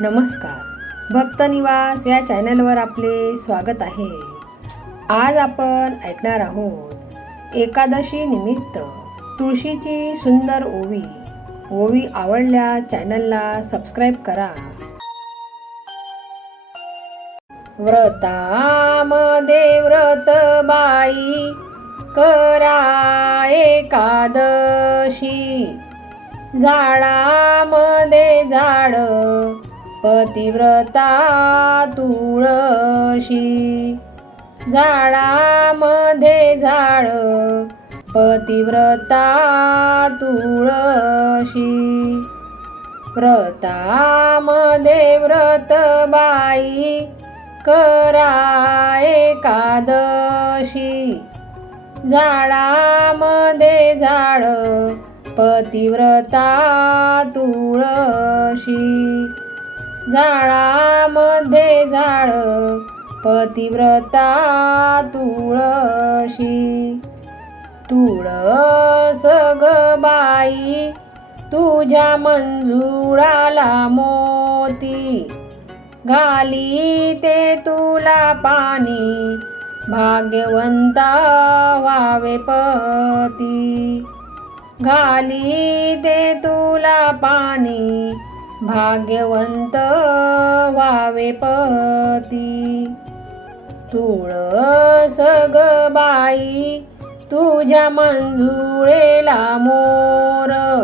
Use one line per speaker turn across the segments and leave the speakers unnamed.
नमस्कार. भक्तनिवास या चॅनलवर आपले स्वागत आहे. आज आपण ऐकणार आहोत एकादशी निमित्त तुळशीची सुंदर ओवी. ओवी आवडल्या चॅनलला सबस्क्राईब करा. व्रतामध्ये व्रत बाई करा एकादशी. झाडामध्ये झाड पतिव्रता तुळशी. झाडामध्ये झाड पतिव्रता तुळशी. व्रतामध्ये व्रत बाई करा एकादशी. झाडामध्ये झाड पतिव्रता तुळशी. झाडामध्ये झाड पतिव्रता तुळशी. तुळस ग बाई तुझ्या मंजुळाला मोती. घाली ते तुला पाणी भाग्यवंता व्हावे पती. घाली ते तुला पाणी भाग्यवंत व्हावे पती. तुळस ग बाई तुझ्या मंजुळेला मोर.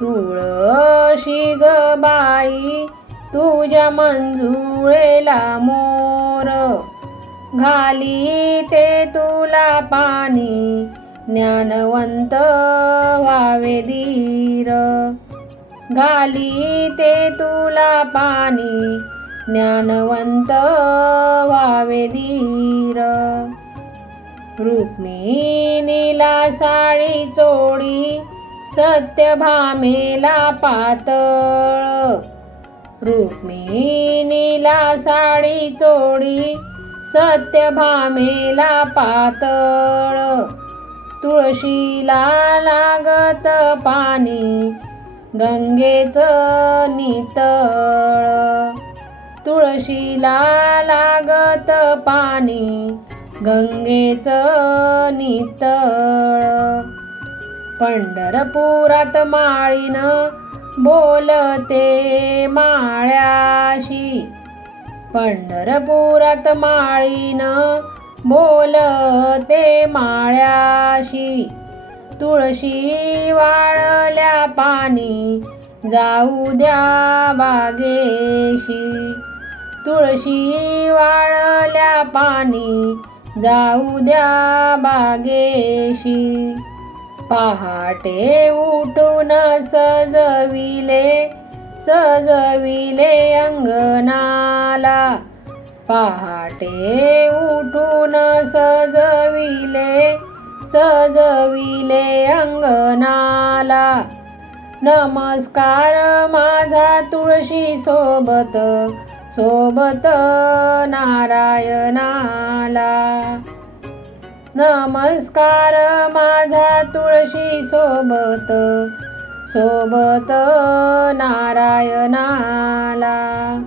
तुळशी ग बाई तुझ्या मंजुळेला मोर. घाली ते तुला पाणी ज्ञानवंत व्हावे धीर. घाली ते तुला पाणी ज्ञानवंत व्हावे धीर. रुक्मिणीला साडी चोडी सत्यभामेला पातळ. रुक्मिणीला साडी चोडी सत्यभामेला पातळ. तुळशीला लागत पाणी गंगेचं नितळ. तुळशीला लागत पाणी गंगेचं नितळ. पंढरपुरात माळीन बोलते माळ्याशी. पंढरपुरात माळीन बोलते माळ्याशी. तुळशी वाळल्या पाणी जाऊ द्या बागेशी. तुळशी वाळल्या पाणी जाऊ द्या बागेशी. पहाटे उठून सजविले सजविले अंगणाला. पहाटे उठून सजविले सजविले अंगणाला. नमस्कार माझा तुळशी सोबत सोबत नारायणाला. नमस्कार माझा तुळशी सोबत सोबत नारायणाला.